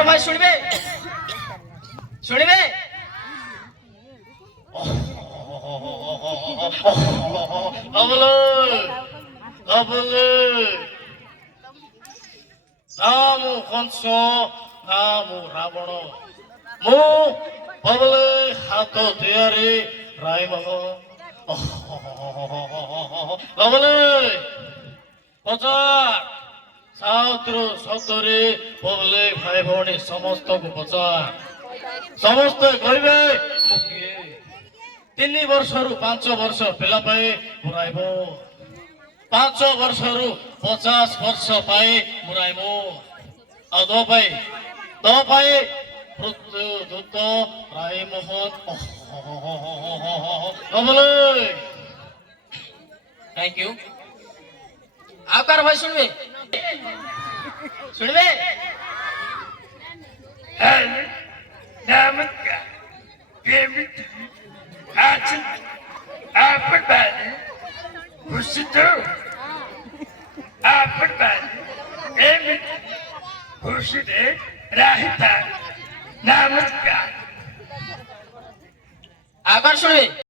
बड़ भाई सुनबे सुनबे अबले अबले नामु कंस नामु रावण मु अबले हाथ तियारी रायमल अबले पचार साउत्रु सत्तरी पबले भाई भौणी समस्त को पचार समस्त कहबे मुखिए 3 वर्ष रु 5 वर्ष पिला पाए मुराइबो 5 वर्ष रु 50 वर्ष पाए मुराइबो आ दो पाए मृत्यु दूत राय मोहन अबले थैंक यू आकार भाई सुनबे सुनबे हेलो नमस्कार केमिति आज आपण बारे खुशी तो आपण बारे एमिति खुशी दे रहता नमस्कार आकार सुनबे